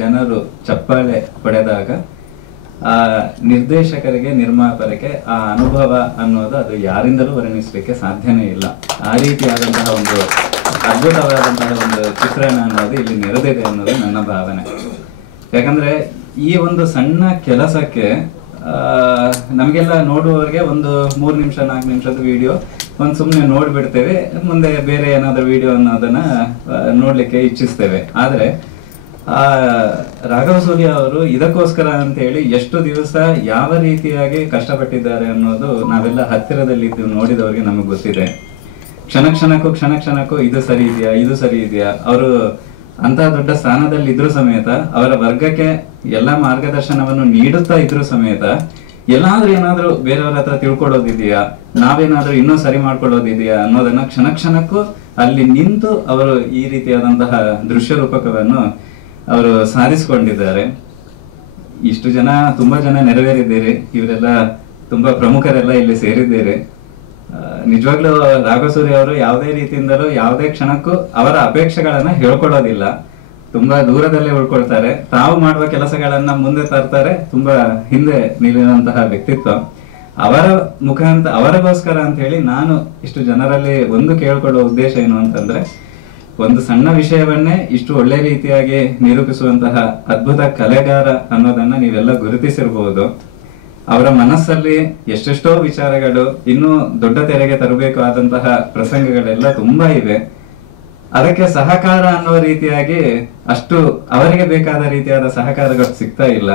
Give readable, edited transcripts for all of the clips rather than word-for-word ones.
ಜನರು ಚಪ್ಪಾಳೆ ಹೊಡೆದಾಗ ಆ ನಿರ್ದೇಶಕರಿಗೆ, ನಿರ್ಮಾಪಕರಿಗೆ ಆ ಅನುಭವ ಅನ್ನೋದು ಅದು ಯಾರಿಂದಲೂ ವರ್ಣಿಸಲಿಕ್ಕೆ ಸಾಧ್ಯನೇ ಇಲ್ಲ. ಆ ರೀತಿಯಾದಂತಹ ಒಂದು ಅದ್ಭುತವಾದಂತಹ ಒಂದು ಚಿತ್ರಣ ಅನ್ನೋದು ಇಲ್ಲಿ ನೆರೆದಿದೆ ಅನ್ನೋದು ನನ್ನ ಭಾವನೆ. ಯಾಕಂದ್ರೆ ಈ ಒಂದು ಸಣ್ಣ ಕೆಲಸಕ್ಕೆ ನಮಗೆಲ್ಲ ನೋಡುವವರಿಗೆ ಒಂದು 3 ನಿಮಿಷ 4 ನಿಮಿಷದ ವಿಡಿಯೋ ಒಂದು ಸುಮ್ಮನೆ ನೋಡ್ಬಿಡ್ತೇವೆ, ಮುಂದೆ ಬೇರೆ ಏನಾದರೂ ವಿಡಿಯೋ ಅನ್ನೋದನ್ನ ನೋಡ್ಲಿಕ್ಕೆ ಇಚ್ಛಿಸ್ತೇವೆ. ಆದ್ರೆ ರಾಘವ ಸೂರ್ಯ ಅವರು ಇದಕ್ಕೋಸ್ಕರ ಅಂತ ಹೇಳಿ ಎಷ್ಟು ದಿವಸ ಯಾವ ರೀತಿಯಾಗಿ ಕಷ್ಟಪಟ್ಟಿದ್ದಾರೆ ಅನ್ನೋದು ನಾವೆಲ್ಲ ಹತ್ತಿರದಲ್ಲಿ ನೋಡಿದವರಿಗೆ ನಮಗೆ ಗೊತ್ತಿದೆ. ಕ್ಷಣ ಕ್ಷಣಕ್ಕೂ ಇದು ಸರಿ ಇದೆಯಾ, ಇದು ಸರಿ ಇದೆಯಾ, ಅವರು ಅಂತ ದೊಡ್ಡ ಸ್ಥಾನದಲ್ಲಿ ಇದ್ರೂ ಸಮೇತ, ಅವರ ವರ್ಗಕ್ಕೆ ಎಲ್ಲಾ ಮಾರ್ಗದರ್ಶನವನ್ನು ನೀಡುತ್ತಾ ಇದ್ರೂ ಸಮೇತ ಏನಾದ್ರೂ ಬೇರೆಯವರ ಹತ್ರ ತಿಳ್ಕೊಳ್ಳೋದಿದೆಯಾ, ನಾವೇನಾದ್ರೂ ಇನ್ನೂ ಸರಿ ಮಾಡ್ಕೊಳ್ಳೋದಿದೆಯಾ ಅನ್ನೋದನ್ನ ಕ್ಷಣಕ್ಕೂ ಅಲ್ಲಿ ನಿಂತು ಅವರು ಈ ರೀತಿಯಾದಂತಹ ದೃಶ್ಯ ರೂಪಕವನ್ನು ಅವರು ಸಾಧಿಸಿಕೊಂಡಿದ್ದಾರೆ. ಇಷ್ಟು ಜನ, ತುಂಬಾ ಜನ ನೆರವೇರಿದ್ದೀರಿ, ಇವರೆಲ್ಲ ತುಂಬಾ ಪ್ರಮುಖರೆಲ್ಲ ಇಲ್ಲಿ ಸೇರಿದ್ದೀರಿ. ನಿಜವಾಗ್ಲೂ ರಾಘವ ಸೂರ್ಯ ಅವರು ಯಾವುದೇ ರೀತಿಯಿಂದಲೂ ಯಾವುದೇ ಕ್ಷಣಕ್ಕೂ ಅವರ ಅಪೇಕ್ಷೆಗಳನ್ನ ಹೇಳ್ಕೊಳ್ಳೋದಿಲ್ಲ. ತುಂಬಾ ದೂರದಲ್ಲೇ ಉಳ್ಕೊಳ್ತಾರೆ, ತಾವು ಮಾಡುವ ಕೆಲಸಗಳನ್ನ ಮುಂದೆ ತರ್ತಾರೆ. ತುಂಬಾ ಹಿಂದೆ ನಿಲ್ಲುವಂತಹ ವ್ಯಕ್ತಿತ್ವ. ಅವರ ಮುಖಾಂತರ, ಅವರಿಗೋಸ್ಕರ ಅಂತ ಹೇಳಿ ನಾನು ಇಷ್ಟು ಜನರಲ್ಲಿ ಒಂದು ಕೇಳ್ಕೊಳ್ಳುವ ಉದ್ದೇಶ ಏನು ಅಂತಂದ್ರೆ, ಒಂದು ಸಣ್ಣ ವಿಷಯವನ್ನೇ ಇಷ್ಟು ಒಳ್ಳೆ ರೀತಿಯಾಗಿ ನಿರೂಪಿಸುವಂತಹ ಅದ್ಭುತ ಕಲೆಗಾರ ಅನ್ನೋದನ್ನ ನೀವೆಲ್ಲ ಗುರುತಿಸಿರ್ಬಹುದು. ಅವರ ಮನಸ್ಸಲ್ಲಿ ಎಷ್ಟೆಷ್ಟೋ ವಿಚಾರಗಳು ಇನ್ನೂ ದೊಡ್ಡ ತೆರೆಗೆ ತರಬೇಕು ಆದಂತಹ ಪ್ರಸಂಗಗಳೆಲ್ಲ ತುಂಬಾ ಇವೆ. ಅದಕ್ಕೆ ಸಹಕಾರ ಅನ್ನೋ ರೀತಿಯಾಗಿ ಅಷ್ಟು ಅವರಿಗೆ ಬೇಕಾದ ರೀತಿಯಾದ ಸಹಕಾರಗಳು ಸಿಗ್ತಾ ಇಲ್ಲ.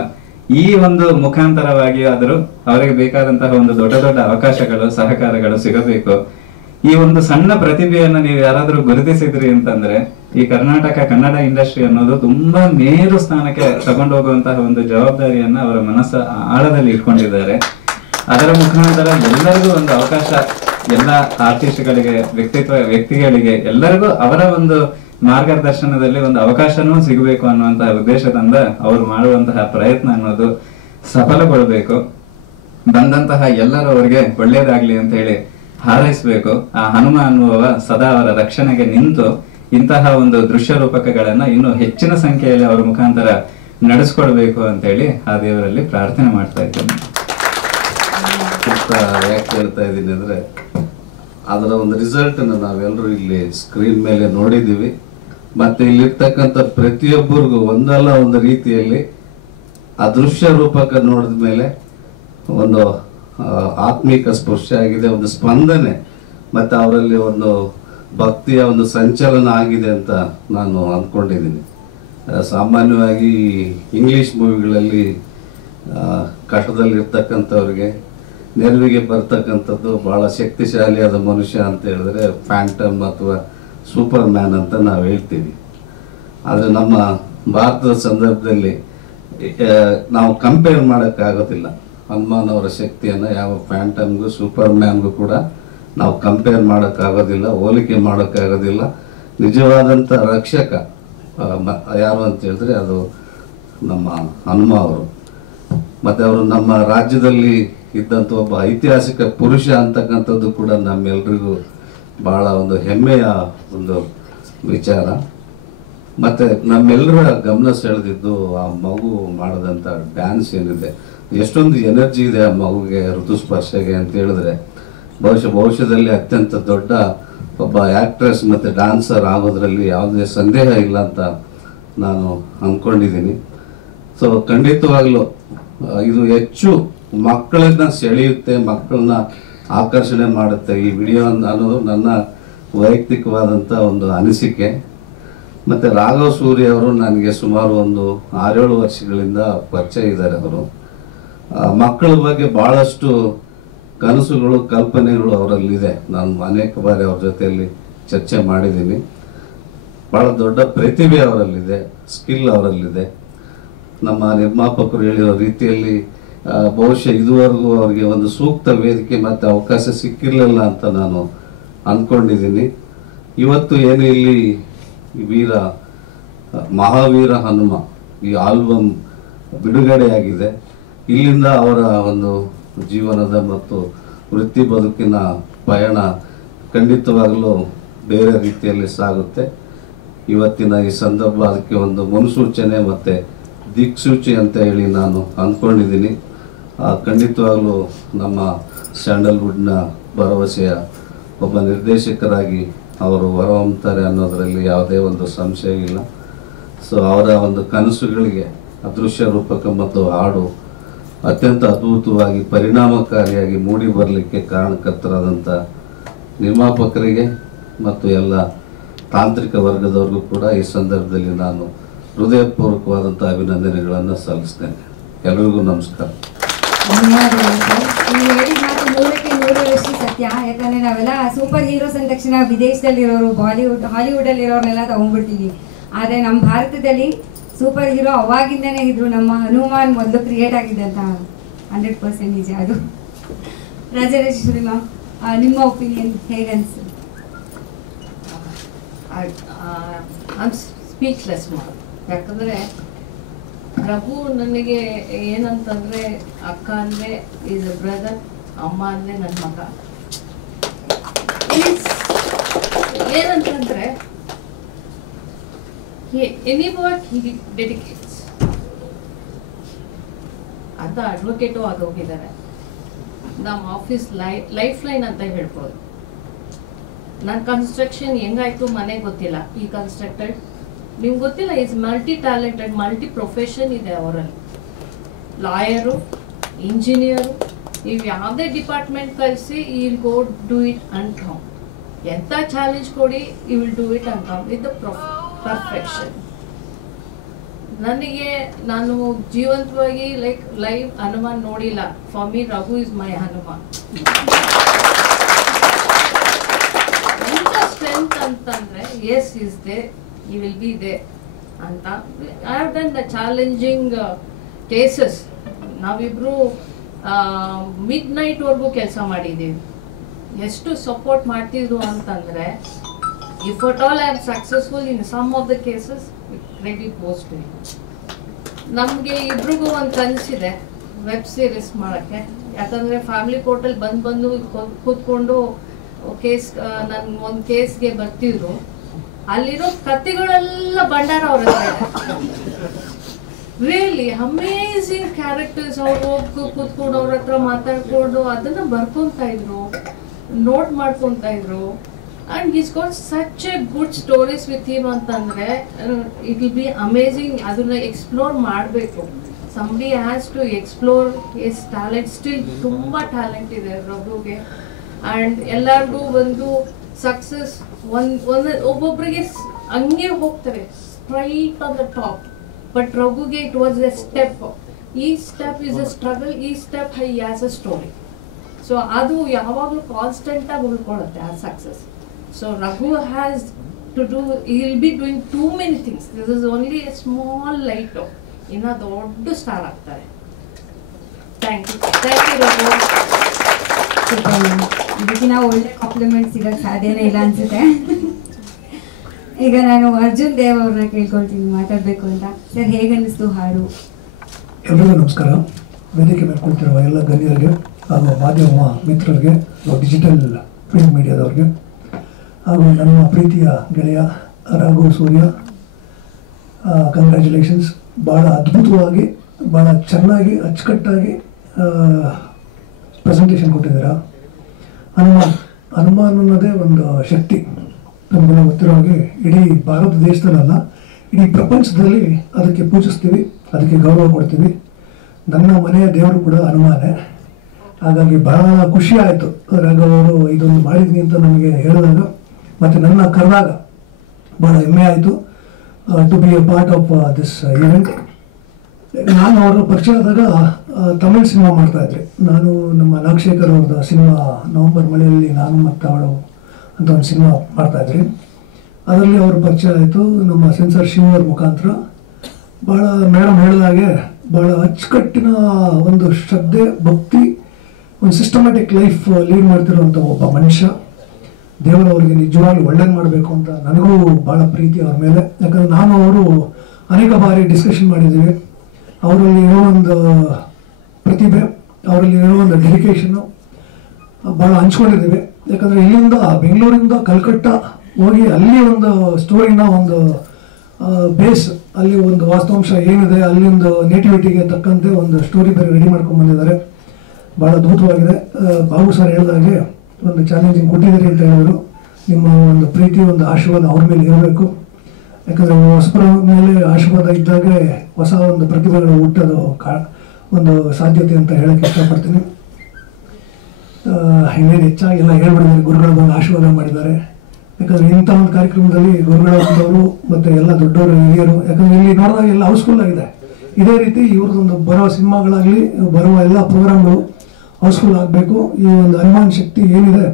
ಈ ಒಂದು ಮುಖಾಂತರವಾಗಿ ಆದರೂ ಅವರಿಗೆ ಬೇಕಾದಂತಹ ಒಂದು ದೊಡ್ಡ ದೊಡ್ಡ ಅವಕಾಶಗಳು, ಸಹಕಾರಗಳು ಸಿಗಬೇಕು. ಈ ಒಂದು ಸಣ್ಣ ಪ್ರತಿಭೆಯನ್ನ ನೀವು ಯಾರಾದ್ರೂ ಗುರುತಿಸಿದ್ರಿ ಅಂತಂದ್ರೆ, ಈ ಕರ್ನಾಟಕ ಕನ್ನಡ ಇಂಡಸ್ಟ್ರಿ ಅನ್ನೋದು ತುಂಬಾ ಮೇರು ಸ್ಥಾನಕ್ಕೆ ತಗೊಂಡೋಗುವಂತಹ ಒಂದು ಜವಾಬ್ದಾರಿಯನ್ನ ಅವರ ಮನಸ್ಸ ಆಳದಲ್ಲಿ ಇಟ್ಕೊಂಡಿದ್ದಾರೆ. ಅದರ ಮುಖಾಂತರ ಎಲ್ಲರಿಗೂ ಒಂದು ಅವಕಾಶ, ಎಲ್ಲ ಆರ್ಟಿಸ್ಟ್ಗಳಿಗೆ, ವ್ಯಕ್ತಿಗಳಿಗೆ ಎಲ್ಲರಿಗೂ ಅವರ ಒಂದು ಮಾರ್ಗದರ್ಶನದಲ್ಲಿ ಒಂದು ಅವಕಾಶನೂ ಸಿಗಬೇಕು ಅನ್ನುವಂತಹ ಉದ್ದೇಶದಿಂದ ಅವರು ಮಾಡುವಂತಹ ಪ್ರಯತ್ನ ಅನ್ನೋದು ಸಫಲಗೊಳ್ಬೇಕು. ಬಂದಂತಹ ಎಲ್ಲರೂ ಅವರಿಗೆ ಒಳ್ಳೇದಾಗ್ಲಿ ಅಂತ ಹೇಳಿ ಹಾರೈಸಬೇಕು. ಆ ಹನುಮ ಅನ್ನುವ ಸದಾ ಅವರ ರಕ್ಷಣೆಗೆ ನಿಂತು ಇಂತಹ ಒಂದು ದೃಶ್ಯ ರೂಪಕಗಳನ್ನ ಇನ್ನು ಹೆಚ್ಚಿನ ಸಂಖ್ಯೆಯಲ್ಲಿ ಅವರ ಮುಖಾಂತರ ನಡೆಸ್ಕೊಳ್ಬೇಕು ಅಂತ ಹೇಳಿ ಆ ದೇವರಲ್ಲಿ ಪ್ರಾರ್ಥನೆ ಮಾಡ್ತಾ ಇದ್ದೇನೆ. ಯಾಕೆ ಹೇಳ್ತಾ ಇದ್ದೀನಿ ಅಂದ್ರೆ, ಅದರ ಒಂದು ರಿಸಲ್ಟ್ ನಾವೆಲ್ಲರೂ ಇಲ್ಲಿ ಸ್ಕ್ರೀನ್ ಮೇಲೆ ನೋಡಿದ್ದೀವಿ. ಮತ್ತೆ ಇಲ್ಲಿರ್ತಕ್ಕಂಥ ಪ್ರತಿಯೊಬ್ಬರಿಗೂ ಒಂದಲ್ಲ ಒಂದು ರೀತಿಯಲ್ಲಿ ಆ ದೃಶ್ಯ ರೂಪಕ ನೋಡಿದ ಮೇಲೆ ಒಂದು ಆತ್ಮಿಕ ಸ್ಪರ್ಶ ಆಗಿದೆ, ಒಂದು ಸ್ಪಂದನೆ, ಮತ್ತೆ ಅವರಲ್ಲಿ ಒಂದು ಭಕ್ತಿಯ ಒಂದು ಸಂಚಲನ ಆಗಿದೆ ಅಂತ ನಾನು ಅಂದ್ಕೊಂಡಿದ್ದೀನಿ. ಸಾಮಾನ್ಯವಾಗಿ ಇಂಗ್ಲಿಷ್ ಮೂವಿಗಳಲ್ಲಿ ಕಷ್ಟದಲ್ಲಿರ್ತಕ್ಕಂಥವ್ರಿಗೆ ನೆರವಿಗೆ ಬರ್ತಕ್ಕಂಥದ್ದು ಬಹಳ ಶಕ್ತಿಶಾಲಿಯಾದ ಮನುಷ್ಯ ಅಂತ ಹೇಳಿದ್ರೆ ಫ್ಯಾಂಟಮ್ ಅಥವಾ ಸೂಪರ್ ಮ್ಯಾನ್ ಅಂತ ನಾವು ಹೇಳ್ತೀವಿ. ಆದರೆ ನಮ್ಮ ಭಾರತದ ಸಂದರ್ಭದಲ್ಲಿ ನಾವು ಕಂಪೇರ್ ಮಾಡೋಕ್ಕಾಗೋದಿಲ್ಲ. ಹನುಮಾನ್ ಅವರ ಶಕ್ತಿಯನ್ನು ಯಾವ ಫ್ಯಾಂಟಮ್ಗೂ ಸೂಪರ್ ಮ್ಯಾನ್ಗೂ ಕೂಡ ನಾವು ಕಂಪೇರ್ ಮಾಡೋಕ್ಕಾಗೋದಿಲ್ಲ, ಹೋಲಿಕೆ ಮಾಡೋಕ್ಕಾಗೋದಿಲ್ಲ. ನಿಜವಾದಂಥ ರಕ್ಷಕ ಯಾರು ಅಂತ ಹೇಳಿದ್ರೆ ಅದು ನಮ್ಮ ಹನುಮ ಅವರು. ಮತ್ತು ಅವರು ನಮ್ಮ ರಾಜ್ಯದಲ್ಲಿ ಇದ್ದಂಥ ಒಬ್ಬ ಐತಿಹಾಸಿಕ ಪುರುಷ ಅಂತಕ್ಕಂಥದ್ದು ಕೂಡ ನಮ್ಮೆಲ್ರಿಗೂ ಬಹಳ ಒಂದು ಹೆಮ್ಮೆಯ ಒಂದು ವಿಚಾರ. ಮತ್ತು ನಮ್ಮೆಲ್ಲರ ಗಮನ ಸೆಳೆದಿದ್ದು ಆ ಮಗು ಮಾಡಿದಂಥ ಡ್ಯಾನ್ಸ್ ಏನಿದೆ, ಎಷ್ಟೊಂದು ಎನರ್ಜಿ ಇದೆ ಆ ಮಗುಗೆ, ಋತುಸ್ಪರ್ಶಗೆ ಅಂತ ಹೇಳಿದ್ರೆ ಭವಿಷ್ಯದಲ್ಲಿ ಅತ್ಯಂತ ದೊಡ್ಡ ಒಬ್ಬ ಆ್ಯಕ್ಟ್ರೆಸ್ ಮತ್ತು ಡ್ಯಾನ್ಸರ್ ಆಗೋದ್ರಲ್ಲಿ ಯಾವುದೇ ಸಂದೇಹ ಇಲ್ಲ ಅಂತ ನಾನು ಅಂದ್ಕೊಂಡಿದ್ದೀನಿ. ಸೊ ಖಂಡಿತವಾಗ್ಲೂ ಇದು ಹೆಚ್ಚು ಮಕ್ಕಳನ್ನ ಸೆಳೆಯುತ್ತೆ, ಮಕ್ಕಳನ್ನ ಆಕರ್ಷಣೆ ಮಾಡುತ್ತೆ ಈ ವಿಡಿಯೋ ಅನ್ನೋದು ನನ್ನ ವೈಯಕ್ತಿಕವಾದಂಥ ಒಂದು ಅನಿಸಿಕೆ. ಮತ್ತು ರಾಘವ ಸೂರ್ಯ ಅವರು ನನಗೆ ಸುಮಾರು ಒಂದು 6-7 ವರ್ಷಗಳಿಂದ ಪರಿಚಯ ಇದ್ದಾರೆ. ಅವರು ಮಕ್ಕಳ ಬಗ್ಗೆ ಭಾಳಷ್ಟು ಕನಸುಗಳು, ಕಲ್ಪನೆಗಳು ಅವರಲ್ಲಿದೆ. ನಾನು ಅನೇಕ ಬಾರಿ ಅವ್ರ ಜೊತೆಯಲ್ಲಿ ಚರ್ಚೆ ಮಾಡಿದ್ದೀನಿ. ಭಾಳ ದೊಡ್ಡ ಪ್ರತಿಭೆ ಅವರಲ್ಲಿದೆ, ಸ್ಕಿಲ್ ಅವರಲ್ಲಿದೆ. ನಮ್ಮ ನಿರ್ಮಾಪಕರು ಹೇಳಿರೋ ರೀತಿಯಲ್ಲಿ ಬಹುಶಃ ಇದುವರೆಗೂ ಅವರಿಗೆ ಒಂದು ಸೂಕ್ತ ವೇದಿಕೆ ಮತ್ತು ಅವಕಾಶ ಸಿಕ್ಕಿರಲಿಲ್ಲ ಅಂತ ನಾನು ಅಂದ್ಕೊಂಡಿದ್ದೀನಿ. ಇವತ್ತು ಏನು ಇಲ್ಲಿ ಮಹಾವೀರ ಹನುಮ ಈ ಆಲ್ಬಮ್ ಬಿಡುಗಡೆಯಾಗಿದೆ. ಇಲ್ಲಿಂದ ಅವರ ಒಂದು ಜೀವನದ ಮತ್ತು ವೃತ್ತಿ ಬದುಕಿನ ಪಯಣ ಖಂಡಿತವಾಗಲೂ ಬೇರೆ ರೀತಿಯಲ್ಲಿ ಸಾಗುತ್ತೆ. ಇವತ್ತಿನ ಈ ಸಂದರ್ಭ ಅದಕ್ಕೆ ಒಂದು ಮುನ್ಸೂಚನೆ ಮತ್ತು ದಿಕ್ಸೂಚಿ ಅಂತ ಹೇಳಿ ನಾನು ಅಂದ್ಕೊಂಡಿದ್ದೀನಿ. ಖಂಡಿತವಾಗ್ಲೂ ನಮ್ಮ ಸ್ಯಾಂಡಲ್ವುಡ್ನ ಭರವಸೆಯ ಒಬ್ಬ ನಿರ್ದೇಶಕರಾಗಿ ಅವರು ಹೊರಹೊಮ್ಮುತ್ತಾರೆ ಅನ್ನೋದರಲ್ಲಿ ಯಾವುದೇ ಒಂದು ಸಂಶಯ ಇಲ್ಲ. ಸೊ ಅವರ ಒಂದು ಕನಸುಗಳಿಗೆ ಅದೃಶ್ಯ ರೂಪಕ ಮತ್ತು ಹಾಡು ಅತ್ಯಂತ ಅದ್ಭುತವಾಗಿ ಪರಿಣಾಮಕಾರಿಯಾಗಿ ಮೂಡಿ ಬರಲಿಕ್ಕೆ ಕಾರಣಕರ್ತರಾದಂಥ ನಿರ್ಮಾಪಕರಿಗೆ ಮತ್ತು ಎಲ್ಲ ತಾಂತ್ರಿಕ ವರ್ಗದವ್ರಿಗೂ ಕೂಡ ಈ ಸಂದರ್ಭದಲ್ಲಿ ನಾನು ಹೃದಯಪೂರ್ವಕವಾದಂಥ ಅಭಿನಂದನೆಗಳನ್ನು ಸಲ್ಲಿಸ್ತೇನೆ. ಎಲ್ಲರಿಗೂ ನಮಸ್ಕಾರ. ನೀವು ಹೇಳಿದ ಮಾತು 100% ಸತ್ಯ. ಯಾಕಂದರೆ ನಾವೆಲ್ಲ ಸೂಪರ್ ಹೀರೋಸ್ ಅಂದ ತಕ್ಷಣ ವಿದೇಶದಲ್ಲಿರೋರು, ಹಾಲಿವುಡಲ್ಲಿರೋರ್ನೆಲ್ಲ ತಗೊಂಡ್ಬಿಡ್ತೀವಿ. ಆದರೆ ನಮ್ಮ ಭಾರತದಲ್ಲಿ ಸೂಪರ್ ಹೀರೋ ಅವಾಗಿಂದನೇ ಇದ್ರು. ನಮ್ಮ ಹನುಮಾನ್ ಮೊದಲು ಕ್ರಿಯೇಟ್ ಆಗಿದೆ ಅಂತ 100% ನಿಜ ಅದು. ರಾಜರಾಜೇಶ್ವರಿ ಮ್ಯಾಮ್, ನಿಮ್ಮ ಒಪಿನಿಯನ್ ಹೇಗೆ ಅನಿಸ್ತು? I speechless ma'am. ಯಾಕಂದರೆ ರಘು ನನಗೆ ಏನಂತಂದರೆ ಅಕ್ಕ ಅಂದರೆ ಈಸ್ ಅ ಬ್ರದರ್, ಅಮ್ಮ ಅಂದರೆ ನನ್ನ ಮಗ. ಏನಂತಂದರೆ ಎನಿ ವರ್ಕ್ ಹಿ ಡೆಡಿಕೇಟ್ಸ್. ಅಂತ ಅಡ್ವೊಕೇಟು ಆಗೋಗಿದ್ದಾರೆ. ನಮ್ಮ ಆಫೀಸ್ ಲೈಫ್ ಲೈನ್ ಅಂತ ಹೇಳ್ಬೋದು. ನನ್ನ ಕನ್ಸ್ಟ್ರಕ್ಷನ್ ಹೆಂಗಾಯ್ತು ಮನೆಗೆ ಗೊತ್ತಿಲ್ಲ. ಈ ಕನ್ಸ್ಟ್ರಕ್ಟೆಡ್ ನಿಮ್ಗೆ ಗೊತ್ತಿಲ್ಲ, is multi talented, multi profession ಇದೆ ಅವರಲ್ಲಿ. ಲಾಯರು, ಇಂಜಿನಿಯರು, ನೀವು ಯಾವುದೇ ಡಿಪಾರ್ಟ್ಮೆಂಟ್ ಕಳಿಸಿ he will go do it and come. ಎಂಥ ಚಾಲೆಂಜ್ ಕೊಡಿ he will do it and come with the perfection. ನನಗೆ ನಾನು ಜೀವಂತವಾಗಿ ಲೈವ್ ಹನುಮಾನ್ ನೋಡಿಲ್ಲ. For me Raghu is my Hanuman. ಎಂಥ ಸ್ಟ್ರೆಂತ್ ಅಂತಂದರೆ as is they, he will be there ಅಂತ. I have done the challenging cases. ನಾವಿಬ್ರು ಮಿಡ್ ನೈಟ್ವರೆಗೂ ಕೆಲಸ ಮಾಡಿದ್ದೀವಿ. ಎಷ್ಟು ಸಪೋರ್ಟ್ ಮಾಡ್ತಿದ್ರು ಅಂತಂದರೆ, if at all I am successful in some of the cases credit goes to him. ನಮಗೆ ಇಬ್ರಿಗೂ ಒಂದು ಕನಸಿದೆ ವೆಬ್ ಸೀರೀಸ್ ಮಾಡೋಕ್ಕೆ. ಯಾಕಂದರೆ ಫ್ಯಾಮಿಲಿ ಕೋರ್ಟಲ್ಲಿ ಬಂದು ಕೂತ್ಕೊಂಡು ಕೇಸ್, ನನ್ನ ಒಂದು ಕೇಸ್ಗೆ ಬರ್ತಿದ್ರು. ಅಲ್ಲಿರೋ ಕಥೆಗಳೆಲ್ಲ ಭಂಡಾರ ಅವ್ರ ಹತ್ರ. Really amazing characters. ಅವ್ರು ಹೋಗಿ ಕೂತ್ಕೊಂಡು ಅವ್ರ ಹತ್ರ ಮಾತಾಡ್ಕೊಂಡು ಅದನ್ನು ಬರ್ಕೊತಾ ಇದ್ರು, ನೋಟ್ ಮಾಡ್ಕೊತಾ ಇದ್ರು. And is got such a good stories with him ಅಂತಂದರೆ ಇಟ್ ವಿಲ್ ಬಿ ಅಮೇಝಿಂಗ್. ಅದನ್ನು ಎಕ್ಸ್ಪ್ಲೋರ್ ಮಾಡಬೇಕು. Somebody has to explore his talent. Still ತುಂಬ ಟ್ಯಾಲೆಂಟ್ ಇದೆ ರಘುಗೆ. ಆ್ಯಂಡ್ ಎಲ್ಲರಿಗೂ ಒಂದು ಸಕ್ಸಸ್ ಒಬ್ಬೊಬ್ಬರಿಗೆ ಹಂಗೆ ಹೋಗ್ತಾರೆ straight on the top. But ರಘುಗೆ ಇಟ್ ವಾಸ್ ಎ ಸ್ಟೆಪ್. ಈ ಸ್ಟೆಪ್ ಇಸ್ ಅ ಸ್ಟ್ರಗಲ್, ಈ step has a story. So ಅದು ಯಾವಾಗಲೂ ಕಾನ್ಸ್ಟೆಂಟಾಗಿ ಉಳ್ಕೊಳ್ಳುತ್ತೆ ಆ success. So Raghu has to do, he will be doing too many things. This is only a small light. ಇನ್ನೂ ದೊಡ್ಡ star ಆಗ್ತಾರೆ. Thank you Raghu. ಇದಕ್ಕಿಂತ ಒಳ್ಳೆ ಕಾಂಪ್ಲಿಮೆಂಟ್ ಸಿಗೋಕ್ಕೆ ಸಾಧ್ಯನೇ ಇಲ್ಲ ಅನ್ಸುತ್ತೆ. ಈಗ ನಾನು ಅರ್ಜುನ್ ದೇವ್ ಅವ್ರನ್ನ ಕೇಳ್ಕೊಳ್ತೀನಿ ಮಾತಾಡಬೇಕು ಅಂತ. ಸರ್, ಹೇಗೆ ಅನ್ನಿಸ್ತು ಹಾಡು? ಎಲ್ಲರಿಗೂ ನಮಸ್ಕಾರ. ವೇದಿಕೆ ಮೇಲೆ ಕುಳಿತಿರುವ ಎಲ್ಲ ಗಣ್ಯರಿಗೆ ಹಾಗೂ ಮಾಧ್ಯಮ ಮಿತ್ರರಿಗೆ, ಡಿಜಿಟಲ್ ಪ್ರಿಂಟ್ ಮೀಡಿಯಾದವ್ರಿಗೆ, ಹಾಗೂ ನನ್ನ ಪ್ರೀತಿಯ ಗೆಳೆಯ ರಘು ಸೂರ್ಯ, ಕಂಗ್ರ್ಯಾಚುಲೇಷನ್ಸ್. ಭಾಳ ಅದ್ಭುತವಾಗಿ, ಭಾಳ ಚೆನ್ನಾಗಿ, ಅಚ್ಚುಕಟ್ಟಾಗಿ ಪ್ರೆಸೆಂಟೇಷನ್ ಕೊಟ್ಟಿದ್ದೀರಾ. ಹನುಮಾನ್ ಅನ್ನೋದೇ ಒಂದು ಶಕ್ತಿ. ನಮಗೆಲ್ಲ ಗೊತ್ತಿರೋ ಹಾಗೆ ಇಡೀ ಭಾರತ ದೇಶದಲ್ಲ, ಇಡೀ ಪ್ರಪಂಚದಲ್ಲಿ ಅದಕ್ಕೆ ಪೂಜಿಸ್ತೀವಿ, ಅದಕ್ಕೆ ಗೌರವ ಕೊಡ್ತೀವಿ. ನನ್ನ ಮನೆಯ ದೇವರು ಕೂಡ ಹನುಮಾನೇ. ಹಾಗಾಗಿ ಬಹಳ ಖುಷಿ ಆಯಿತು ರಘುವರು ಇದೊಂದು ಮಾಡಿದ್ನಿ ಅಂತ ನನಗೆ ಹೇಳಿದಾಗ, ಮತ್ತು ನನ್ನ ಕರೆದಾಗ ಭಾಳ ಹೆಮ್ಮೆ ಆಯಿತು to be a part of this event. ನಾನು ಅವರ ಪರಿಚಯ ಆದಾಗ ತಮಿಳ್ ಸಿನಿಮಾ ಮಾಡ್ತಾಯಿದ್ರಿ. ನಾನು ನಮ್ಮ ನಾಗಶೇಖರ್ ಅವ್ರದ್ದು ಸಿನಿಮಾ ನವಂಬರ್ ಮಳೆಯಲ್ಲಿ ನಾನು ಮತ್ತು ಅವಳು ಅಂತ ಒಂದು ಸಿನಿಮಾ ಮಾಡ್ತಾಯಿದ್ರಿ. ಅದರಲ್ಲಿ ಅವ್ರ ಪರಿಚಯ ಆಯಿತು ನಮ್ಮ ಸೆನ್ಸರ್ ಶಿವರ ಮುಖಾಂತರ. ಭಾಳ ಮೇಡಮ್ ಹೇಳಿದಾಗೆ ಭಾಳ ಅಚ್ಚುಕಟ್ಟಿನ ಒಂದು ಶ್ರದ್ಧೆ, ಭಕ್ತಿ, ಒಂದು ಸಿಸ್ಟಮ್ಯಾಟಿಕ್ ಲೈಫ್ ಲೀಡ್ ಮಾಡ್ತಿರುವಂಥ ಒಬ್ಬ ಮನುಷ್ಯ. ದೇವರವ್ರಿಗೆ ನಿಜವಾಗ್ಲೂ ಒಳ್ಳೇದು ಮಾಡಬೇಕು ಅಂತ ನನಗೂ ಭಾಳ ಪ್ರೀತಿ ಅವ್ರ ಮೇಲೆ. ಯಾಕಂದರೆ ನಾನು ಅವರು ಅನೇಕ ಬಾರಿ ಡಿಸ್ಕಷನ್ ಮಾಡಿದ್ದೀವಿ. ಅವರಲ್ಲಿ ಇರೋ ಒಂದು ಪ್ರತಿಭೆ, ಅವರಲ್ಲಿ ಇರೋ ಒಂದು ಡೆಡಿಕೇಶನ್ನು ಭಾಳ ಹಂಚ್ಕೊಂಡಿದ್ದೀವಿ. ಯಾಕಂದರೆ ಇಲ್ಲಿಂದ ಬೆಂಗಳೂರಿಂದ ಕಲ್ಕಟ್ಟ ಹೋಗಿ ಅಲ್ಲಿ ಒಂದು ಸ್ಟೋರಿನ ಒಂದು ಬೇಸ್, ಅಲ್ಲಿ ಒಂದು ವಾಸ್ತವಾಂಶ ಏನಿದೆ ಅಲ್ಲಿಂದು ನೇಟಿವಿಟಿಗೆ ತಕ್ಕಂತೆ ಒಂದು ಸ್ಟೋರಿ ಬೇರೆ ರೆಡಿ ಮಾಡ್ಕೊಂಡು ಬಂದಿದ್ದಾರೆ. ಭಾಳ ಅದ್ಭುತವಾಗಿದೆ. ಬಾಬು ಸರ್ ಹೇಳಿದಾಗೆ ಒಂದು ಚಾಲೆಂಜಿಂಗ್ ಕೊಟ್ಟಿದ್ದೀರಿ ಅಂತ ಹೇಳಿದ್ರು. ನಿಮ್ಮ ಒಂದು ಪ್ರೀತಿ, ಒಂದು ಆಶೀರ್ವಾದ ಅವ್ರ ಮೇಲೆ ಇರಬೇಕು. ಯಾಕಂದರೆ ಹೊಸಬರ ಮೇಲೆ ಆಶೀರ್ವಾದ ಇದ್ದಾಗೆ ಹೊಸ ಒಂದು ಪ್ರತಿಭೆಗಳು ಹುಟ್ಟೋದು ಒಂದು ಸಾಧ್ಯತೆ ಅಂತ ಹೇಳಕ್ಕೆ ಇಷ್ಟಪಡ್ತೀನಿ. ಇನ್ನೇನು ಹೆಚ್ಚಾಗಿ ಎಲ್ಲ ಹೇಳ್ಬಿಡಿದ್ದಾರೆ. ಗುರುಗಳು ಬಂದು ಆಶೀರ್ವಾದ ಮಾಡಿದ್ದಾರೆ. ಯಾಕಂದರೆ ಇಂಥ ಒಂದು ಕಾರ್ಯಕ್ರಮದಲ್ಲಿ ಗುರುಗಳವರು ಮತ್ತು ಎಲ್ಲ ದೊಡ್ಡವರು, ಹಿರಿಯರು, ಯಾಕಂದರೆ ಇಲ್ಲಿ ನೋಡಿದಾಗ ಎಲ್ಲ ಹೌಸ್ಫುಲ್ ಆಗಿದೆ. ಇದೇ ರೀತಿ ಇವ್ರದ್ದೊಂದು ಬರೋ ಸಿನಿಮಾಗಳಾಗಲಿ, ಬರುವ ಎಲ್ಲ ಪ್ರೋಗ್ರಾಮ್ಗಳು ಹೌಸ್ಫುಲ್ ಆಗಬೇಕು. ಈ ಒಂದು ಅನುಮಾನ ಶಕ್ತಿ ಏನಿದೆ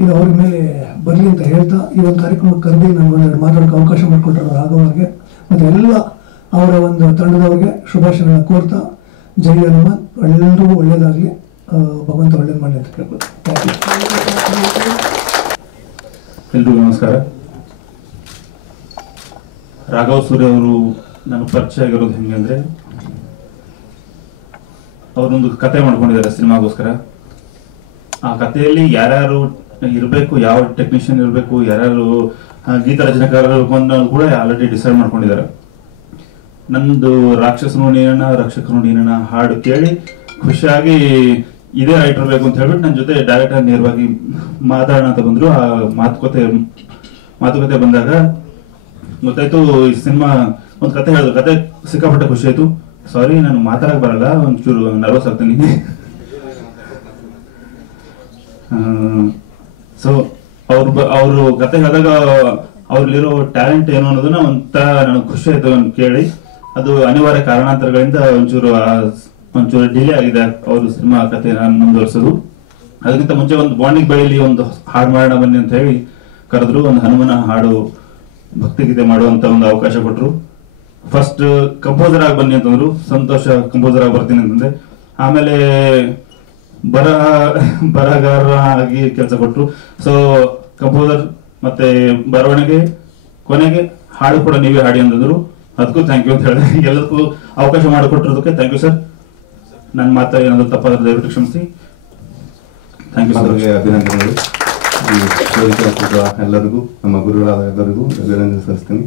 ಇದು ಅವ್ರ ಮೇಲೆ ಬರಲಿ ಅಂತ ಹೇಳ್ತಾ ಈ ಒಂದು ಕಾರ್ಯಕ್ರಮಕ್ಕೆ ಕರೆದಿ ನನಗೊಂದು ಮಾತಾಡೋಕ್ಕೆ ಅವಕಾಶ ಮಾಡಿಕೊಟ್ಟರು ರಾಘವ್ರಿಗೆ ಮತ್ತು ಎಲ್ಲ ಅವರ ಒಂದು ತಂಡದವ್ರಿಗೆ ಶುಭಾಶಯಗಳನ್ನ ಕೋರ್ತಾ, ಜೈ ಹನುಮಾನ್, ಎಲ್ಲರಿಗೂ ಒಳ್ಳೇದಾಗಲಿ, ಭಗವಂತ ಒಳ್ಳೇದು ಮಾಡಲಿ ಅಂತ ಕೇಳ್ಬೋದು. ಎಲ್ರಿಗೂ ನಮಸ್ಕಾರ. ರಾಘವ್ ಸೂರ್ಯ ಅವರು ನನಗೆ ಪರಿಚಯ ಆಗಿರೋದು ಹೆಂಗೆ ಅಂದರೆ, ಅವರೊಂದು ಕತೆ ಮಾಡ್ಕೊಂಡಿದ್ದಾರೆ ಸಿನಿಮಾಗೋಸ್ಕರ. ಆ ಕಥೆಯಲ್ಲಿ ಯಾರ್ಯಾರು ಇರಬೇಕು, ಯಾವ ಟೆಕ್ನಿಷಿಯನ್ ಇರಬೇಕು, ಯಾರ್ಯಾರು ಗೀತ ರಚನೆಕಾರರು ಇರಬೇಕು ಅನ್ನೋದು ಕೂಡ ಆಲ್ರೆಡಿ ಡಿಸೈಡ್ ಮಾಡ್ಕೊಂಡಿದ್ದಾರೆ. ನಂದು ರಾಕ್ಷಸನು ನೀನಣ್ಣ ರಕ್ಷಕನು ನೀನಣ್ಣ ಹಾಡು ಕೇಳಿ ಖುಷಿಯಾಗಿ ಇದೇ ರೈಟರ್ ಬೇಕು ಅಂತ ಹೇಳ್ಬಿಟ್ಟು ನನ್ನ ಜೊತೆ ಡೈರೆಕ್ಟರ್ ನೇರವಾಗಿ ಮಾತಾಡೋಣ ಅಂತ ಬಂದ್ರು. ಆ ಮಾತುಕತೆ ಬಂದಾಗ ಗೊತ್ತಾಯ್ತು ಈ ಸಿನಿಮಾ ಒಂದು ಕತೆ ಹೇಳಿದ್ರು. ಕತೆ ಸಿಕ್ಕಾಪಟ್ಟೆ ಖುಷಿ ಆಯ್ತು. ಸಾರಿ, ನಾನು ಮಾತಾಡಕ್ ಬರಲ್ಲ, ಒಂಚೂರು ನರ್ವಸ್ ಆಗ್ತೀನಿ. ಸೊ ಅವರು ಕತೆ ಹೇಳಿದಾಗ ಅವ್ರಲ್ಲಿರೋ ಟ್ಯಾಲೆಂಟ್ ಏನು ಅನ್ನೋದನ್ನ ಒಂಥರ ನನಗೆ ಖುಷಿ ಆಯ್ತು ಕೇಳಿ. ಅದು ಅನಿವಾರ್ಯ ಕಾರಣಾಂತರಗಳಿಂದ ಒಂಚೂರು ಡಿಲೇ ಆಗಿದೆ ಅವರು ಸಿನಿಮಾ ಕಥೆನ ಮುಂದುವರಿಸೋದು. ಅದಕ್ಕಿಂತ ಮುಂಚೆ ಒಂದು ಬಾಂಡಿಂಗ್ ಬೆಳೆಯಲ್ಲಿ ಒಂದು ಹಾಡು ಮಾಡೋಣ ಬನ್ನಿ ಅಂತ ಹೇಳಿ ಕರೆದ್ರು. ಒಂದು ಹನುಮನ ಹಾಡು ಭಕ್ತಿಗೀತೆ ಮಾಡುವಂತ ಒಂದು ಅವಕಾಶ ಕೊಟ್ಟರು. ಫಸ್ಟ್ ಕಂಪೋಸರ್ ಆಗಿ ಬನ್ನಿ ಅಂತಂದ್ರು. ಸಂತೋಷ, ಕಂಪೋಸರ್ ಆಗಿ ಬರ್ತೀನಿ ಅಂತಂದೆ. ಆಮೇಲೆ ಬರಹಗಾರ ಆಗಿ ಕೆಲಸ ಕೊಟ್ಟರು. ಸೊ ಕಂಪೋಸರ್ ಮತ್ತೆ ಬರವಣಿಗೆ, ಕೊನೆಗೆ ಹಾಡು ಕೂಡ ನೀವೇ ಹಾಡಿ ಅಂತಂದ್ರು. ಅದಕ್ಕೂ ಥ್ಯಾಂಕ್ ಯು ಅಂತ ಹೇಳಿದೆ. ಎಲ್ಲದಕ್ಕೂ ಅವಕಾಶ ಮಾಡಿಕೊಟ್ಟಿರೋದಕ್ಕೆ ಥ್ಯಾಂಕ್ ಯು ಸರ್. ನನ್ನ ಮಾತ್ರ ಏನಾದರೂ ತಪ್ಪಾದ್ರೆ ದಯವಿಟ್ಟು ಕ್ಷಮಿಸಿ. Thank you sir. ಅಭಿನಂದನೆಗಳು. ಎಲ್ಲರಿಗೂ, ನಮ್ಮ ಗುರುಗಳಾದ ಎಲ್ಲರಿಗೂ ಅಭಿನಂದನೆ ಸಲ್ಲಿಸ್ತೀನಿ.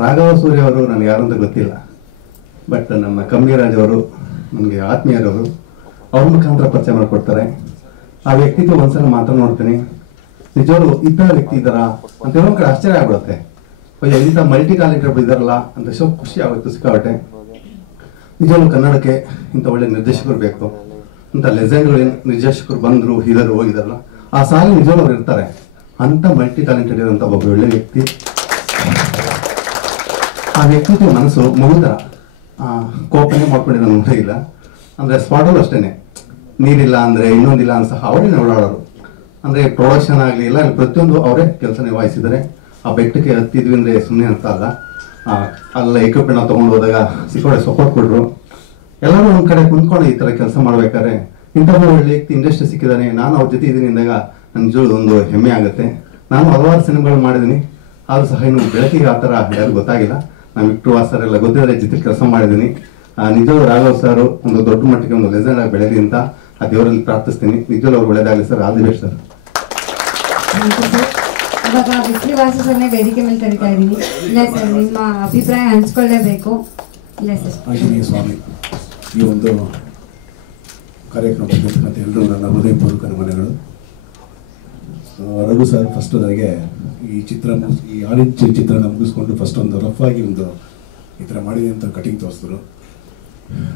ರಾಘವ ಸೂರ್ಯ ಅವರು ನನಗೆ ಯಾರು ಅಂತ ಗೊತ್ತಿಲ್ಲ, ಬಟ್ ನಮ್ಮ ಕಮ್ಮಿರಾಜ್ ಅವರು ನನಗೆ ಆತ್ಮೀಯರವರು. ಅವ್ರ ಮುಖಾಂತರ ಪರಿಚಯ ಮಾಡಿಕೊಡ್ತಾರೆ. ಆ ವ್ಯಕ್ತಿತ್ವ ಒಂದ್ಸಲ ಮಾತ್ರ ನೋಡ್ತೀನಿ, ನಿಜವರು ಇಂಥ ವ್ಯಕ್ತಿ ಇದ್ದಾರಾ ಅಂತ ಹೇಳೋ ಕಡೆ ಆಶ್ಚರ್ಯ ಆಗ್ಬಿಡುತ್ತೆ. ಇಂಥ ಮಲ್ಟಿ ಟ್ಯಾಲೆಂಟೆಡ್ ಇದ್ದಾರಲ್ಲ ಅಂತ ಖುಷಿ ಆಗುತ್ತೆ ಸಿಕ್ಕಾಬಟ್ಟೆ. ನಿಜವಾಗ್ಲೂ ಕನ್ನಡಕ್ಕೆ ಇಂಥ ಒಳ್ಳೆ ನಿರ್ದೇಶಕರು ಬೇಕು. ಇಂಥ ಲೆಜೆಂಡ್ಗಳು ನಿರ್ದೇಶಕರು ಬಂದರು, ಹೀರೋರು ಹೋಗಿದಾರಲ್ಲ, ಆ ಸಾಲಿ ನಿಜವಾಗ್ಲೂ ಅವ್ರು ಇರ್ತಾರೆ. ಅಂಥ ಮಲ್ಟಿ ಟ್ಯಾಲೆಂಟೆಡ್ ಇರೋಂಥ ಒಬ್ಬ ಒಳ್ಳೆ ವ್ಯಕ್ತಿ. ಆ ವ್ಯಕ್ತಿತ್ವ ಮನಸ್ಸು ಮಗುತರ ಕೋಪನೆ ಮಾಡ್ಕೊಂಡಿರೋ ನೋಡೇ ಇಲ್ಲ. ಅಂದರೆ ಸ್ಪಾಟಲ್ಲೂ ಅಷ್ಟೇ, ನೀರಿಲ್ಲ ಅಂದರೆ ಇನ್ನೊಂದಿಲ್ಲ ಅಂತ ಸಹ ಅವರೇ ಓಡಾಡೋರು. ಅಂದರೆ ಪ್ರೊಡಕ್ಷನ್ ಆಗಲಿ ಇಲ್ಲ, ಪ್ರತಿಯೊಂದು ಅವರೇ ಕೆಲಸ ನಿರ್ವಹಿಸಿದ್ದಾರೆ. ಆ ಬೆಟ್ಟಕ್ಕೆ ಹತ್ತಿದ್ವಿ ಅಂದರೆ ಸುಮ್ಮನೆ ಅಂತ ಅಲ್ಲ. ಅಲ್ಲ ಎಕ್ವಿಪ್ಮೆಂಟ್ ನಾವು ತೊಗೊಂಡು ಹೋದಾಗ ಸಿಕ್ಕೋಡೆ ಸಪೋರ್ಟ್ ಕೊಟ್ಟರು. ಎಲ್ಲರೂ ಒಂದು ಕಡೆ ಕುಂತ್ಕೊಂಡು ಈ ಥರ ಕೆಲಸ ಮಾಡ್ಬೇಕಾದ್ರೆ ಇಂಥ ಒಳ್ಳೆ ವ್ಯಕ್ತಿ ಇಂಡಸ್ಟ್ರಿ ಸಿಕ್ಕಿದ್ದಾನೆ, ನಾನು ಅವ್ರ ಜೊತೆ ಇದ್ದೀನಿ ಅಂದಾಗ ನನಗೆ ಒಂದು ಹೆಮ್ಮೆ ಆಗುತ್ತೆ. ನಾನು ಹಲವಾರು ಸಿನಿಮಾಗಳು ಮಾಡಿದ್ದೀನಿ, ಆದರೂ ಸಹ ಇನ್ನು ಬೆಳಕಿಗೆ ಆ ಥರ ಯಾರು ಗೊತ್ತಾಗಿಲ್ಲ. ನಾನು ವಿಕ್ಟರ್ ಸರ್ ಎಲ್ಲ ಗೊತ್ತಿದ್ರೆ ಜೊತೆ ಕೆಲಸ ಮಾಡಿದ್ದೀನಿ. ನಿಜವಾಗ್ಲೂ ರಾಘವ್ ಸರ್ ಒಂದು ದೊಡ್ಡ ಮಟ್ಟಿಗೆ ಒಂದು ಲೆಜೆಂಡ್ ಆಗಿ ಬೆಳೆಯಲಿ ಅಂತ ಆ ದೇವರಲ್ಲಿ ಪ್ರಾರ್ಥಿಸ್ತೀನಿ. ನಿಜವಾಗ್ಲೂ ಅವ್ರು ಒಳ್ಳೇದಾಗಲಿ sir. All the best sir. ಇವಾಗ ವಿಶ್ರೀವಾಸು ಸರ್ನೇ ವೇದಿಕೆ ಮೇಲೆ ಕರಿತಾ ಇದ್ದೀನಿ. ಇಲ್ಲ ಸರ್, ನಿಮ್ಮ ಅಭಿಪ್ರಾಯ ಹಂಚ್ಕೊಳ್ಳೇಬೇಕು. ಇಲ್ಲ ಸರ್. ಆಂಜನೇಯ ಸ್ವಾಮಿ ಈ ಒಂದು ಕಾರ್ಯಕ್ರಮ ಬಂದಿರ್ತಕ್ಕಂಥ ಎಲ್ಲರೂ ನನ್ನ ಹೃದಯಪೂರ್ವಕ ನಮನಗಳು. ರಘು ಸರ್ ಫಸ್ಟ್ ನನಗೆ ಈ ಆರೆಂಜ್ ಚಿತ್ರನ ಮುಗಿಸ್ಕೊಂಡು ಫಸ್ಟ್ ಒಂದು ರಫ್ ಆಗಿ ಒಂದು ಈ ಥರ ಮಾಡಿದೆ ಅಂತ ಕಟಿಂಗ್ ತೋರಿಸಿದ್ರು.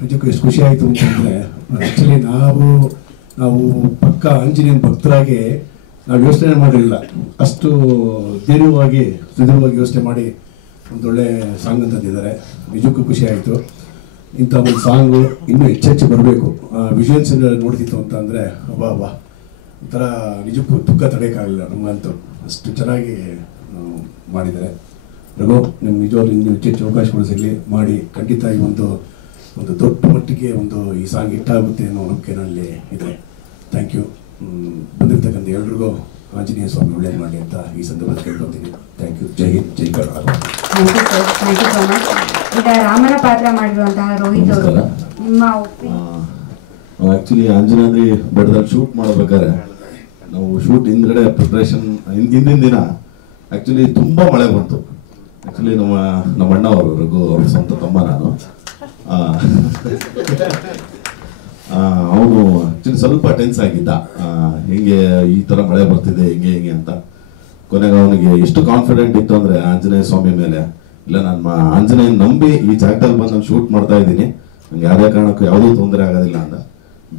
ನಿಜಕ್ಕೂ ಎಷ್ಟು ಖುಷಿ ಆಯಿತು ಅಂತಂದರೆ, ಆ್ಯಕ್ಚುಲಿ ನಾವು ಪಕ್ಕ ಆಂಜನೇಯನ ಭಕ್ತರಾಗಿ ನಾವು ಯೋಚನೆ ಮಾಡಿರಲಿಲ್ಲ. ಅಷ್ಟು ಧೈರ್ಯವಾಗಿ ಸುದೃಢವಾಗಿ ಯೋಚನೆ ಮಾಡಿ ಒಂದೊಳ್ಳೆ ಸಾಂಗ್ ತಂದಿದ್ದಾರೆ. ನಿಜಕ್ಕೂ ಖುಷಿ ಆಯಿತು. ಇಂಥ ಒಂದು ಸಾಂಗು ಇನ್ನೂ ಹೆಚ್ಚೆಚ್ಚು ಬರಬೇಕು. ವಿಜುವಲ್ಸ್ ನೋಡ್ತಿತ್ತು ಅಂತ ಅಂದರೆ ವಾ ಒಂಥರ ನಿಜಕ್ಕೂ ದುಃಖ ತಡೆಯೋಕ್ಕಾಗಲಿಲ್ಲ ನಮಗಂತೂ. ಅಷ್ಟು ಚೆನ್ನಾಗಿ ಮಾಡಿದ್ದಾರೆ. ರಘು, ನಿಮ್ಗೆ ನಿಜವಾಗ್ಲೂ ಇನ್ನೂ ಹೆಚ್ಚೆಚ್ಚು ಅವಕಾಶಗಳು ಸಿಗಲಿ, ಮಾಡಿ ಖಂಡಿತ ಈ ಒಂದು ದೊಡ್ಡ ಮಟ್ಟಿಗೆ ಈ ಸಾಂಗ್ ಹಿಟ್ಟಾಗುತ್ತೆ ಅನ್ನೋ ನಂಬಿಕೆ ನನ್ನಲ್ಲಿ ಇದೆ. Thank you. ಬಂದಿರ್ತಕ್ಕಂಥ ಎಲ್ರಿಗೂ ಆಂಜನೇಯ ಸ್ವಾಮಿ ಒಳ್ಳೇದು ಮಾಡಿ ಅಂತ ಈ ಸಂದರ್ಭದಲ್ಲಿ ಕೇಳ್ಕೊತೀನಿ. Thank you. ಜೈ ಹಿಂದ್, ಜೈ Karnataka. Thank you sir, thank you so much. ಈಗ ರಾಮನ ಪಾತ್ರ ಮಾಡಿರುವಂತಹ ರೋಹಿತ್ ಅವರು, ನಿಮ್ಮ ಆ್ಯಕ್ಚುಲಿ ಆಂಜನೇಯ ಬೆಟ್ಟದಲ್ಲಿ ಶೂಟ್ ಮಾಡಬೇಕಾದ್ರೆ ನಾವು ಶೂಟ್ ಹಿಂದ್ಗಡೆ ಪ್ರಿಪ್ರೇಷನ್ ಹಿಂದಿನ ದಿನ ಆ್ಯಕ್ಚುಲಿ ತುಂಬ ಮಳೆ ಬಂತು. ಆ್ಯಕ್ಚುಲಿ ನಮ್ಮ ಅಣ್ಣ ಅವರು ರಘು ಅವ್ರ ಸ್ವಂತ ತಮ್ಮ ನಾನು. ಅವನು ಆ್ಯಕ್ಚುಲಿ ಸ್ವಲ್ಪ ಟೆನ್ಸ್ ಆಗಿದ್ದ, ಹಿಂಗೆ ಈ ಥರ ಮಳೆ ಬರ್ತಿದೆ ಹಿಂಗೆ ಅಂತ. ಕೊನೆಗೆ ಅವನಿಗೆ ಎಷ್ಟು ಕಾನ್ಫಿಡೆಂಟ್ ಇತ್ತು ಅಂದರೆ ಆಂಜನೇಯ ಸ್ವಾಮಿ ಮೇಲೆ, ಇಲ್ಲ ನಾನು ಆಂಜನೇಯ ನಂಬಿ ಈ ಜಾಗದಲ್ಲಿ ಬಂದು ನಾನು ಶೂಟ್ ಮಾಡ್ತಾ ಇದ್ದೀನಿ, ನಂಗೆ ಯಾವುದೇ ಕಾರಣಕ್ಕೂ ಯಾವುದೂ ತೊಂದರೆ ಆಗೋದಿಲ್ಲ ಅಂತ.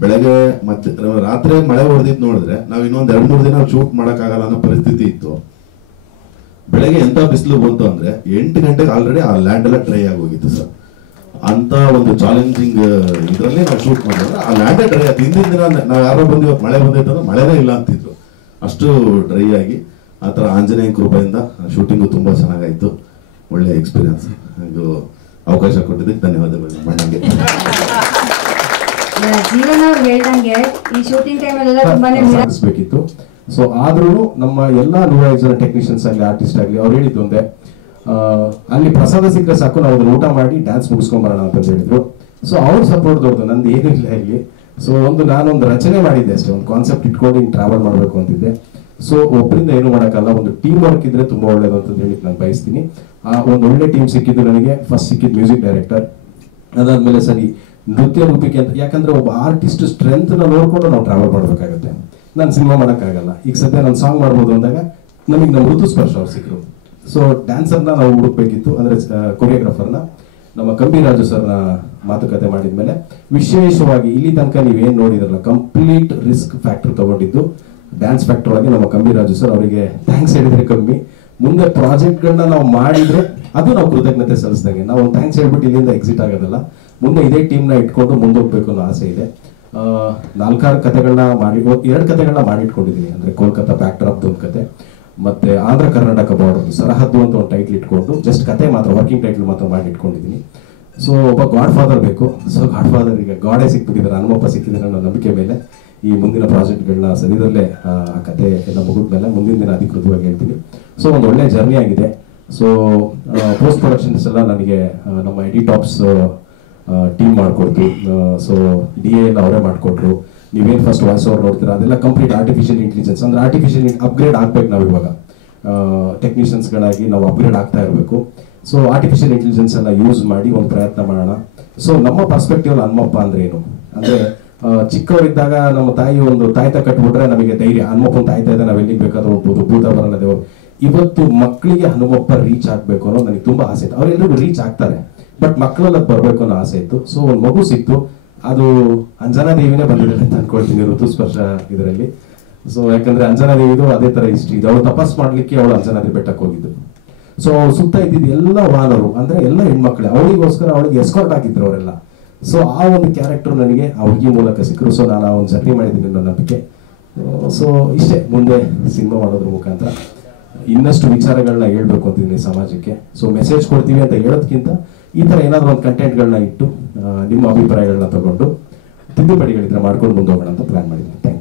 ಬೆಳಗ್ಗೆ ಮತ್ತೆ ರಾತ್ರಿ ಮಳೆ ಹೊಡೆದಿದ್ದು ನೋಡಿದ್ರೆ ನಾವು ಇನ್ನೊಂದು 2-3 ದಿನ ಶೂಟ್ ಮಾಡೋಕ್ಕಾಗಲ್ಲ ಅನ್ನೋ ಪರಿಸ್ಥಿತಿ ಇತ್ತು. ಬೆಳಗ್ಗೆ ಎಂಥ ಬಿಸಿಲು ಬಂತು ಅಂದರೆ 8 ಗಂಟೆಗೆ ಆಲ್ರೆಡಿ ಆ ಲ್ಯಾಂಡ್ ಎಲ್ಲ ಡ್ರೈ ಆಗೋಗಿತ್ತು ಸರ್. ಅಂತ ಒಂದು ಚಾಲೆಂಜಿಂಗ್ ಇದರಲ್ಲಿ ನಾವು ಶೂಟ್ ಮಾಡಿದ್ರೆ ಆ ಲ್ಯಾಂಡೇ ಡ್ರೈ ಆಯ್ತು. ಹಿಂದಿನ ದಿನ ನಾವು ಯಾರೋ ಬಂದು ಇವತ್ತು ಮಳೆ ಬಂದೈತೆ ಅಂದ್ರೆ ಮಳೆನೇ ಇಲ್ಲ ಅಂತಿದ್ರು, ಅಷ್ಟು ಡ್ರೈ ಆಗಿ. ಆ ಥರ ಆಂಜನೇಯ ಕೃಪೆಯಿಂದ ಶೂಟಿಂಗು ತುಂಬ ಚೆನ್ನಾಗಾಯಿತು, ಒಳ್ಳೆ ಎಕ್ಸ್ಪೀರಿಯನ್ಸ್. ಇದು ಅವಕಾಶ ಕೊಟ್ಟಿದ್ದಕ್ಕೆ ಧನ್ಯವಾದಗಳು ಮಣ್ಣಂಗೆ. ಜೀವನ ಅವ್ರು ಹೇಳ್ದಂಗೆ ಈ ಶೂಟಿಂಗ್ ಟೈಮಲ್ಲೆಲ್ಲ ತುಂಬಾನೇ ಸಾಗಿಸ್ಬೇಕಿತ್ತು. ಸೊ ಆದ್ರೂ ನಮ್ಮ ಎಲ್ಲ 105 ಜನ ಟೆಕ್ನಿಷಿಯನ್ಸ್ ಆಗಲಿ ಆರ್ಟಿಸ್ಟ್ ಆಗಲಿ ಅವ್ರು ಹೇಳಿದ್ದು ಒಂದೇ, ಅಲ್ಲಿ ಪ್ರಸಾದ ಸಿಕ್ಕರೆ ಸಾಕು ನಾವು ಅದನ್ನ ಊಟ ಮಾಡಿ ಡ್ಯಾನ್ಸ್ ಮುಗಿಸ್ಕೊಂಬರೋಣ ಅಂತ ಹೇಳಿದ್ರು. ಸೊ ಅವ್ರ ಸಪೋರ್ಟ್ ದೊಡ್ಡದು, ನಂದು ಏನೂ ಇಲ್ಲ ಇಲ್ಲಿ. ಸೊ ನಾನೊಂದು ರಚನೆ ಮಾಡಿದ್ದೆ ಅಷ್ಟೇ, ಒಂದು ಕಾನ್ಸೆಪ್ಟ್ ಇಟ್ಕೊಂಡು ಹಿಂಗೆ ಟ್ರಾವೆಲ್ ಮಾಡಬೇಕು ಅಂತಿದ್ದೆ. ಸೊ ಒಬ್ಬರಿಂದ ಏನು ಮಾಡೋಕ್ಕಲ್ಲ, ಒಂದು ಟೀಮ್ ವರ್ಕ್ ಇದ್ರೆ ತುಂಬಾ ಒಳ್ಳೇದು ಅಂತ ಹೇಳಿ ನಾನು ಬಯಸ್ತೀನಿ. ಒಂದು ಒಳ್ಳೆ ಟೀಮ್ ಸಿಕ್ಕಿದ್ದು ನನಗೆ. ಫಸ್ಟ್ ಸಿಕ್ಕಿದ್ದು ಮ್ಯೂಸಿಕ್ ಡೈರೆಕ್ಟರ್, ಅದಾದ್ಮೇಲೆ ಸರಿ ನೃತ್ಯ ರೂಪಿಕೆ ಅಂತ. ಯಾಕಂದ್ರೆ ಒಬ್ಬ ಆರ್ಟಿಸ್ಟ್ ಸ್ಟ್ರೆಂತ್ ನೋಡ್ಕೊಂಡು ನಾವು ಟ್ರಾವೆಲ್ ಮಾಡಬೇಕಾಗುತ್ತೆ. ನಾನು ಸಿನಿಮಾ ಮಾಡೋಕ್ಕಾಗಲ್ಲ. ಈಗ ಸದ್ಯ ನಾನು ಸಾಂಗ್ ಮಾಡ್ಬೋದು ಅಂದಾಗ ನಮಗೆ ನಮ್ಮ ಋತುಸ್ಪರ್ಶ ಅವ್ರು ಸಿಕ್ಕರು. ಸೊ ಡ್ಯಾನ್ಸರ್ನ ನಾವು ಹುಡುಕ್ಬೇಕಿತ್ತು, ಅಂದ್ರೆ ಕೊರಿಯೋಗ್ರಾಫರ್ನ. ನಮ್ಮ ಕಂಬಿರಾಜು ಸರ್ನ ಮಾತುಕತೆ ಮಾಡಿದ್ಮೇಲೆ ವಿಶೇಷವಾಗಿ ಇಲ್ಲಿ ತನಕ ನೀವೇನು ನೋಡಿದ್ರಲ್ಲ ಕಂಪ್ಲೀಟ್ ರಿಸ್ಕ್ ಫ್ಯಾಕ್ಟರ್ ತಗೊಂಡಿದ್ದು ಡ್ಯಾನ್ಸ್ ಫ್ಯಾಕ್ಟರ್ ಒಳಗೆ ನಮ್ಮ ಕಂಬಿರಾಜು ಸರ್. ಅವರಿಗೆ ಥ್ಯಾಂಕ್ಸ್ ಹೇಳಿದ್ರೆ ಕಮ್ಮಿ. ಮುಂದೆ ಪ್ರಾಜೆಕ್ಟ್ಗಳನ್ನ ನಾವು ಮಾಡಿದ್ರೆ ಅದು ನಾವು ಕೃತಜ್ಞತೆ ಸಲ್ಲಿಸಿದಂಗೆ. ನಾವು ಒಂದು ಥ್ಯಾಂಕ್ಸ್ ಹೇಳ್ಬಿಟ್ಟು ಇಲ್ಲಿಂದ ಎಕ್ಸಿಟ್ ಆಗೋದಲ್ಲ, ಮುಂದೆ ಇದೇ ಟೀಮ್ನ ಇಟ್ಕೊಂಡು ಮುಂದೋಗ್ಬೇಕು ಅನ್ನೋ ಆಸೆ ಇದೆ. 4-6 ಕಥೆಗಳನ್ನ ಮಾಡಿ, 2 ಕಥೆಗಳನ್ನ ಮಾಡಿಟ್ಕೊಂಡಿದ್ದೀನಿ. ಅಂದ್ರೆ ಕೋಲ್ಕತ್ತಾ ಫ್ಯಾಕ್ಟರ್ ಆಫ್ ಒಂದು ಕತೆ, ಮತ್ತೆ ಆಂಧ್ರ ಕರ್ನಾಟಕ ಬಾರ್ಡರ್ ಸರಹದ್ದು ಅಂತ ಒಂದು ಟೈಟ್ಲ್ ಇಟ್ಕೊಂಡು ಜಸ್ಟ್ ಕತೆ ಮಾತ್ರ, ವರ್ಕಿಂಗ್ ಟೈಟ್ಲ್ ಮಾತ್ರ ಮಾಡಿ ಇಟ್ಕೊಂಡಿದ್ದೀನಿ. ಸೊ ಒಬ್ಬ ಗಾಡ್ ಫಾದರ್ ಬೇಕು. ಸೊ ಗಾಡ್ ಫಾದರ್ ಈಗ ಗಾಡೇ ಸಿಕ್ಬಿಟ್ಟಿದ್ದಾರೆ, ಹನುಮಪ್ಪ ಸಿಕ್ಕಿದ್ದಾರೆ ಅನ್ನೋ ನಂಬಿಕೆ ಮೇಲೆ ಈ ಮುಂದಿನ ಪ್ರಾಜೆಕ್ಟ್ಗಳನ್ನ ಸದ್ಯದಲ್ಲೇ ಆ ಕತೆ ಎಲ್ಲ ಮುಗಿದ ಮೇಲೆ ಮುಂದಿನ ದಿನ ಅಧಿಕೃತವಾಗಿ ಹೇಳ್ತೀನಿ. ಸೊ ಒಂದು ಒಳ್ಳೆ ಜರ್ನಿ ಆಗಿದೆ. ಸೊ ಪೋಸ್ಟ್ ಪ್ರೊಡಕ್ಷನ್ಸ್ ಎಲ್ಲ ನನಗೆ ನಮ್ಮ ಎಡಿಟಾಪ್ಸ್ ಟೀಮ್ ಮಾಡಿಕೊಡ್ತು. ಸೊ DA ಎಲ್ಲ ಅವರೇ ಮಾಡಿಕೊಟ್ರು. ನೀವೇನು ಫಸ್ಟ್ ವಾಯ್ಸ್ ಓವರ್ ನೋಡ್ತೀರಾ ಅದೆಲ್ಲ ಕಂಪ್ಲೀಟ್ ಆರ್ಟಿಫಿಷಿಯಲ್ ಇಂಟೆಲಿಜೆನ್ಸ್. ಅಂದ್ರೆ ಆರ್ಟಿಫಿಷಿಯಲ್ ಅಪ್ಗ್ರೇಡ್ ಆಗ್ಬೇಕು ನಾವು ಇವಾಗ, ಟೆಕ್ನಿಷಿಯನ್ಸ್ಗಳಾಗಿ ನಾವು ಅಪ್ಗ್ರೇಡ್ ಆಗ್ತಾ ಇರಬೇಕು. ಸೊ ಆರ್ಟಿಫಿಷಿಯಲ್ ಇಂಟೆಲಿಜೆನ್ಸ್ ಎಲ್ಲ ಯೂಸ್ ಮಾಡಿ ಒಂದು ಪ್ರಯತ್ನ ಮಾಡೋಣ. ಸೊ ನಮ್ಮ ಪರ್ಸ್ಪೆಕ್ಟಿವ್ ಹನುಮಪ್ಪ ಅಂದ್ರೆ ಏನು ಅಂದ್ರೆ, ಚಿಕ್ಕವರಿದ್ದಾಗ ನಮ್ಮ ತಾಯಿ ಒಂದು ತಾಯ್ತ ಕಟ್ಬಿಟ್ರೆ ನಮಗೆ ಧೈರ್ಯ, ಹನುಮಪ್ಪನ ತಾಯ್ತಾ ಇದೆ, ನಾವು ಎಲ್ಲಿಗೆ ಬೇಕಾದ್ರೂ ಹೋಗ್ಬೋದು, ಭೂತ ಬರಲ್ಲ ದೇವರು. ಇವತ್ತು ಮಕ್ಕಳಿಗೆ ಹನುಮಪ್ಪ ರೀಚ್ ಆಗ್ಬೇಕು ಅನ್ನೋ ನನಗೆ ತುಂಬಾ ಆಸೆ ಇತ್ತು. ಅವರೆಲ್ಲರಿಗೂ ರೀಚ್ ಆಗ್ತಾರೆ, ಬಟ್ ಮಕ್ಕಳೆಲ್ಲ ಬರ್ಬೇಕು ಅನ್ನೋ ಆಸೆ ಇತ್ತು. ಸೊ ಒಂದು ಮಗು ಸಿಕ್ತು, ಅದು ಅಂಜನಾ ದೇವಿನೇ ಬಂದಿದೆ ಅಂತ ಅನ್ಕೊಳ್ತೀನಿ ಋತುಸ್ಪರ್ಶ ಇದರಲ್ಲಿ. ಸೊ ಯಾಕಂದ್ರೆ ಅಂಜನಾ ದೇವಿದು ಅದೇ ತರ ಹಿಸ್ಟ್ರಿ ಇದೆ. ಅವಳು ತಪಸ್ ಮಾಡ್ಲಿಕ್ಕೆ ಅವಳು ಅಂಜನಾ ದೇವಿ ಬೆಟ್ಟಕ್ಕೆ ಹೋಗಿದ್ದು. ಸೊ ಅವ್ರು ಸುತ್ತ ಇದ್ದಿದ್ದು ಎಲ್ಲ ವಾನರು, ಅಂದ್ರೆ ಎಲ್ಲ ಹೆಣ್ಮಕ್ಳೆ, ಅವಳಿಗೋಸ್ಕರ ಅವಳಿಗೆ ಎಸ್ಕಾರ್ಟ್ ಆಗಿದ್ರು ಅವರೆಲ್ಲ. ಸೊ ಆ ಒಂದು ಕ್ಯಾರೆಕ್ಟರ್ ನನಗೆ ಆ ಹುಡುಗಿ ಮೂಲಕ ಸಿಕ್ಕರು. ಸೊ ನಾನು ಆ ಒಂದು ಜರ್ನಿ ಮಾಡಿದ್ದೀನಿ ಅನ್ನೋ ನಂಬಿಕೆ. ಸೊ ಇಷ್ಟೇ, ಮುಂದೆ ಸಿನಿಮಾ ಮಾಡೋದ್ರ ಮುಖಾಂತರ ಇನ್ನಷ್ಟು ವಿಚಾರಗಳನ್ನ ಹೇಳ್ಬೇಕು ಅಂತಿದ್ದೀನಿ ಸಮಾಜಕ್ಕೆ. ಸೊ ಮೆಸೇಜ್ ಕೊಡ್ತೀವಿ ಅಂತ ಹೇಳೋದಕ್ಕಿಂತ ಈ ತರ ಏನಾದ್ರು ಒಂದು ಕಂಟೆಂಟ್ಗಳನ್ನ ಇಟ್ಟು ನಿಮ್ಮ ಅಭಿಪ್ರಾಯಗಳನ್ನ ತಗೊಂಡು ತಿದ್ದುಪಡಿಗಳಿದ್ರೆ ಮಾಡ್ಕೊಂಡು ಮುಂದೋಗೋಣ ಅಂತ ಪ್ಲಾನ್ ಮಾಡಿದ್ದೀನಿ. Thank you.